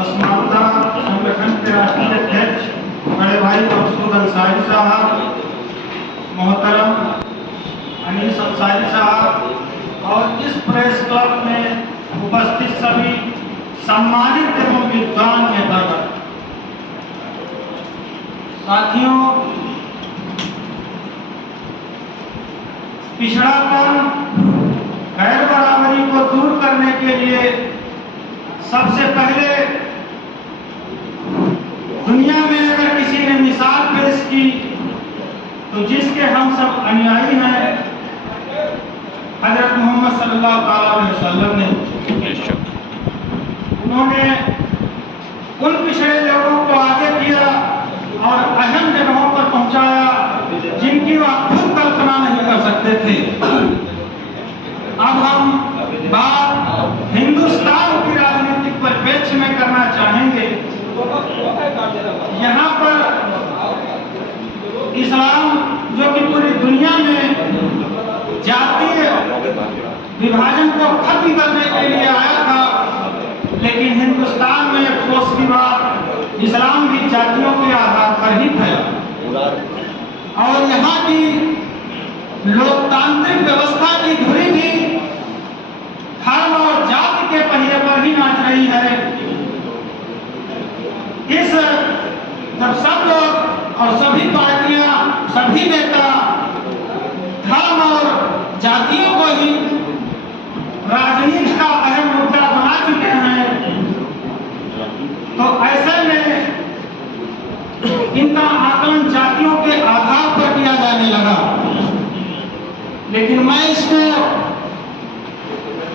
पसमानदा संगठन के राष्ट्रीय अध्यक्ष बड़े भाई मकसूद अंसारी साहब, मोहतरम अनीस अंसारी साहब और इस प्रेस क्लब में उपस्थित सभी सम्मानित एवं विद्वान नेतागण, साथियों, पिछड़ापन, गैर बराबरी को दूर करने के लिए सबसे पहले दुनिया में अगर किसी ने मिसाल पेश की तो जिसके हम सब अनुयायी हैं, हजरत मोहम्मद सल्लल्लाहु अलैहि वसल्लम ने। उन्होंने उन पिछड़े लोगों को आगे किया और अहम जगहों पर पहुंचाया जिनकी वह खुद कल्पना नहीं कर सकते थे। अब हम बात हिंदुस्तान की राजनीतिक परिप्रेक्ष्य में करना चाहेंगे। यहाँ पर इस्लाम जो कि पूरी दुनिया में जातीय विभाजन को खत्म करने के लिए आया था, लेकिन हिंदुस्तान में अफसोस की बात, इस्लाम भी जातियों के आधार पर ही फैला और यहाँ की लोकतांत्रिक व्यवस्था की धुरी भी धर्म और जाति के पहिए पर ही नाच रही है। इस जब सब लोग और सभी पार्टियां, सभी नेता धर्म और जातियों को ही राजनीति का अहम मुद्दा बना चुके हैं, तो ऐसे में इनका आकलन जातियों के आधार पर किया जाने लगा। लेकिन मैं इसको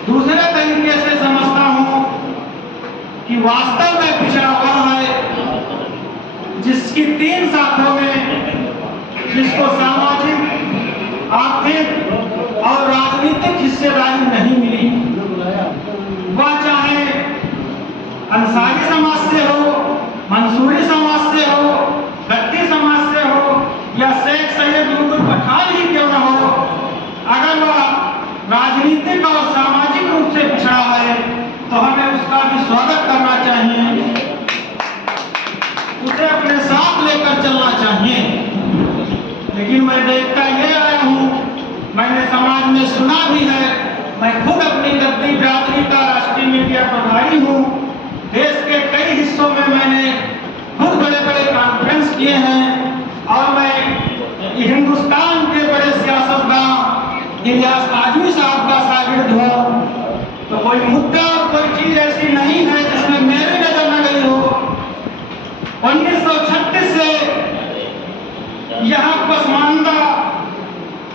दूसरे तरीके से समझता हूं कि वास्तव में पिछड़ा वह है जिसकी तीन शाखाओं में, जिसको सामाजिक, आर्थिक और राजनीतिक हिस्सेदारी नहीं मिली, वह चाहे अंसारी समाज से हो, मंसूरी समाज से हो, गद्दी समाज से हो या शेख सैयद नूरुल पठान ही क्यों न हो, अगर वह राजनीतिक और सामाजिक रूप से पिछड़ा है तो हमें उसका भी स्वागत करना चाहिए, उसे अपने साथ लेकर चलना चाहिए। लेकिन मैं देखता ये आया हूँ, मैंने समाज में सुना भी है, मैं खुद अपनी गद्दी बिरादरी का राष्ट्रीय मीडिया प्रभारी हूँ। देश के कई हिस्सों में मैंने खुद बड़े बड़े कॉन्फ्रेंस किए हैं और मैं हिंदुस्तान के बड़े सियासतदान इलियास आजमी साहब का शागिर्द हूँ। तो कोई मुद्दा और कोई चीज ऐसी नहीं है जिसमें मेरी नजर न गई हो। 1936 से यहाँ पसमानदा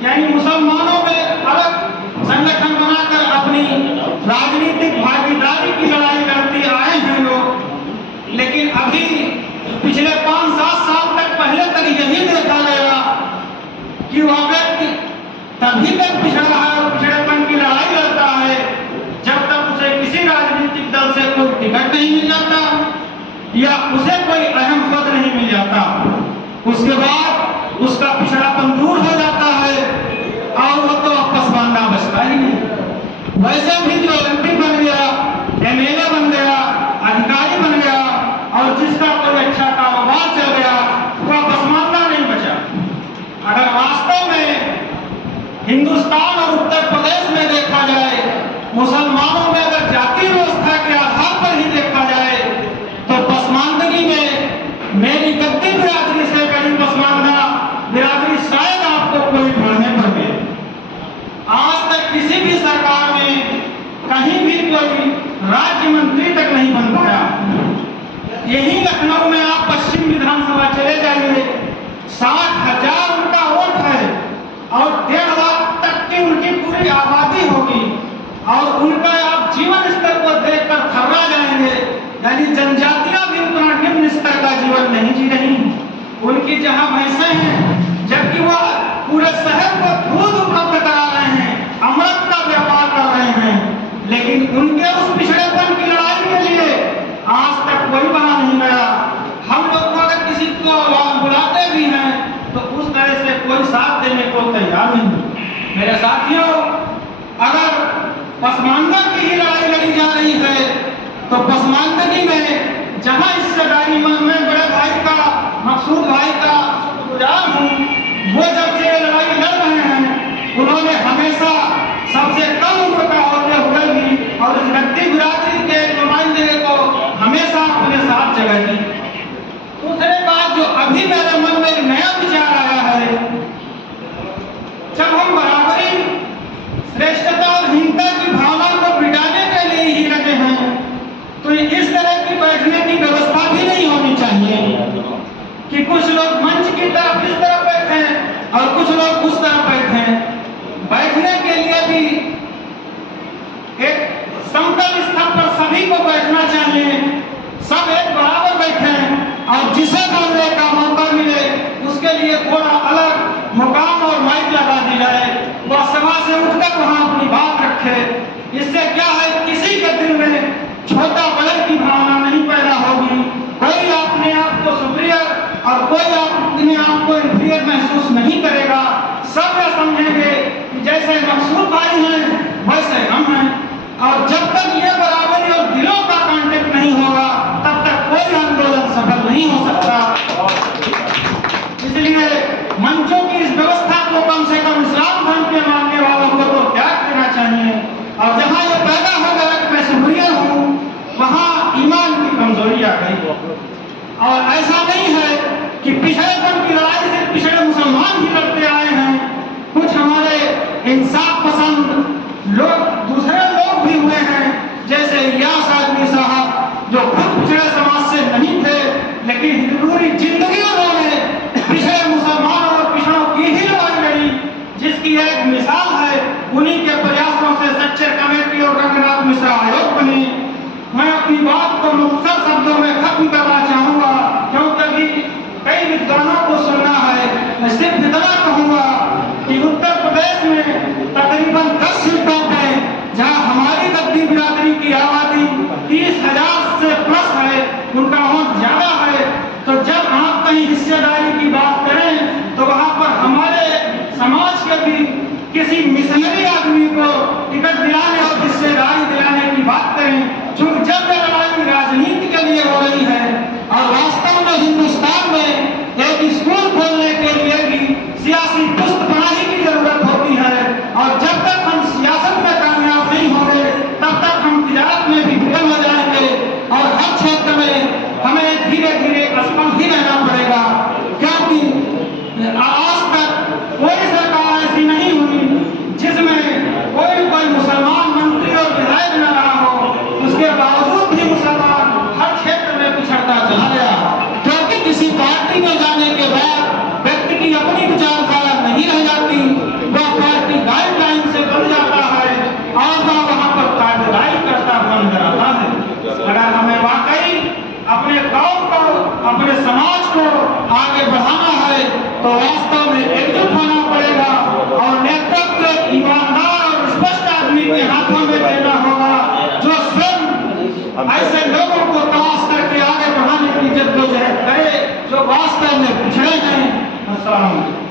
यानी मुसलमानों में अलग संगठन बनाकर अपनी राजनीतिक भागीदारी की लड़ाई करते आए हैं लोग, लेकिन अभी पिछले 5-7 साल तक पहले तक यही देखा गया कि वह व्यक्ति तभी तक पिछड़ा है और पिछड़ेपन की लड़ाई लड़ता है जब तक उसे किसी राजनीतिक दल से कोई टिकट नहीं मिल जाता या उसे कोई अहम पद नहीं मिल जाता। उसके बाद उसका पिछड़ापन दूर हो जाता है और वो तो पसमानदा बचता ही नहीं। वैसे भी जो ओलंपिक बन गया, एमएलए बन गया, अधिकारी बन गया और जिसका कोई अच्छा कारोबार चल गया, वह पसमानदा नहीं बचा। अगर वास्तव में हिंदुस्तान और उत्तर प्रदेश में देखा जाए, मुसलमानों में अगर जातीय व्यवस्था के आधार पर ही देखा जाए तो पसमानदगी में मेरी गद्दी बिरादरी से बड़ी पसमानदा बिरादरी शायद आपको कोई ढूंढने पर मिले। आज तक किसी भी सरकार में कहीं भी कोई राज्य मंत्री तक नहीं बन पाया। यही लखनऊ में आप पश्चिम विधानसभा चले जाइए, 60,000 उनका वोट है और 1.5 लाख तक की उनकी पूरी आबादी होगी और उनका आप जीवन स्तर को देखकर थर्रा जाएंगे। यानी जनजातियां भी उतना निम्न स्तर का जीवन नहीं जी रही। उनकी जहां भैंसें हैं, जबकि वह पूरे शहर को दूध उपलब्ध करा रहे हैं, अमृत का व्यापार कर रहे हैं, लेकिन उनके उस पिछड़ेपन की लड़ाई के लिए आज तक कोई बना नहीं गया। हम लोग अगर किसी को बुलाते भी हैं तो उस तरह से कोई साथ देने को तैयार नहीं। मेरे साथियों, अगर पसमानदा की ही लड़ाई लड़ी जा रही है तो पसमानदगी में जहां हिस्सेदारी मैं बड़े भाई का, मकसूद भाई का शुक्रगुजार हूँ। वो जब से लड़ाई लड़ रहे हैं, उन्होंने हमेशा सबसे कम उम्र का होते हुए भी और इस गद्दी बिरादरी के नुमाइंदे को हमेशा अपने साथ जगह दी। दूसरी बात जो अभी मेरे मन में एक नया विचार आया है, जब हम बराबरी, श्रेष्ठता और हीनता की भावना को मिटाने के लिए ही लगे हैं, तो इस तरह की बैठने की व्यवस्था भी नहीं होनी चाहिए कि कुछ लोग मंच की तरफ इस तरफ बैठे और कुछ लोग उस तरफ बैठे। बैठने के लिए भी एक समतल स्तर पर सभी को बैठना चाहिए, सब एक बराबर बैठे और जिसे बोलने का मौका मिले उसके लिए थोड़ा अलग मुकाम और माइक लगा दी जाए, वह सभा से उठकर वहां अपनी बात रखे। इससे क्या है, किसी के दिल में छोटा बड़े की भावना नहीं पैदा होगी, कोई अपने आप को सुपीरियर और कोई अपने आप को इंफीरियर महसूस नहीं करेगा। सब यह समझेंगे कि जैसे मकसूद भाई हैं वैसे हम हैं, और जब तक ये बराबरी और दिलों का कांटेक्ट नहीं होगा तब तक कोई आंदोलन सफल नहीं हो सकता। इसलिए मंचों की इस व्यवस्था को कम से कम इस्लाम धर्म के मानने वालों को तो त्याग देना चाहिए, और जहां ये पैदा हो गया कि मैं सुपीरियर हूं, वहां ईमान की कमजोरी आ गई। और ऐसा नहीं है कि पिछड़ेपन की लड़ाई सिर्फ पिछड़े मुसलमान ही लड़ते आए हैं, कुछ हमारे इंसाफ पसंद लोग, दूसरे लोग भी हुए हैं, जैसे इलियास आजमी साहब जो खुद पिछड़े समाज से नहीं थे, लेकिन पूरी जिंदगी उन्होंने पिछड़े मुसलमानों और पिछड़ों की ही लड़ाई लड़ी, जिसकी एक मिसाल है उन्हीं के प्रयासों से सच्चे कमेटी और रंगनाथ मिश्रा आयोग बनी। मैं अपनी बात को मुख्तसर शब्दों में खत्म करना चाहूंगा, क्योंकि अभी कई विद्वानों को सुनना है। मैं सिर्फ इतना कहूंगा कि उत्तर प्रदेश में तकरीबन 10 सीटों पे जहां हमारी गद्दी बिरादरी की आबादी 30,000 से प्लस है, उनका वोट ज्यादा है, तो जब आप कहीं हिस्सेदारी की बात करें तो वहां पर हमारे समाज के भी किसी मिशनरी आदमी को टिकट दिलाने और हिस्सेदारी दिलाने की बात करें, क्योंकि जब यह लड़ाई राजनीति के लिए हो रही है और वास्तव में हिंदुस्तान में एक स्कूल खोलने के लिए भी सियासी पुष्टपनाही की जरूरत होती है, और जब तक हम सियासत में कामयाब नहीं होंगे तब तक हम तिजारत में भी फेल हो जाएंगे और हर क्षेत्र में हमें धीरे धीरे असफल ही रहना पड़ेगा। क्योंकि आज तक कोई सरकार ऐसी नहीं हुई जिसमें कोई मुसलमान मंत्री और विधायक न रहा हो, उसके बावजूद भी मुसलमान हर क्षेत्र में पिछड़ता चला गया, क्योंकि किसी पार्टी में जाने के बाद व्यक्ति की अपनी विचारधारा नहीं रह जाती, वह पार्टी गाइडलाइन से बन जाता है और वह वहां पर ताबेदारी करता हुआ नजर आता है। अगर हमें वाकई अपने गांव को, अपने समाज को आगे बढ़ाना है तो वास्तव में एकजुट होना पड़ेगा और नेतृत्व ईमानदार और स्पष्ट आदमी के हाथों में देना होगा, जो स्वयं ऐसे लोगों को तलाश करके आगे बढ़ाने की जद्दोजहद करे जो वास्तव में पिछड़े हैं। अस्सलाम वालेकुम।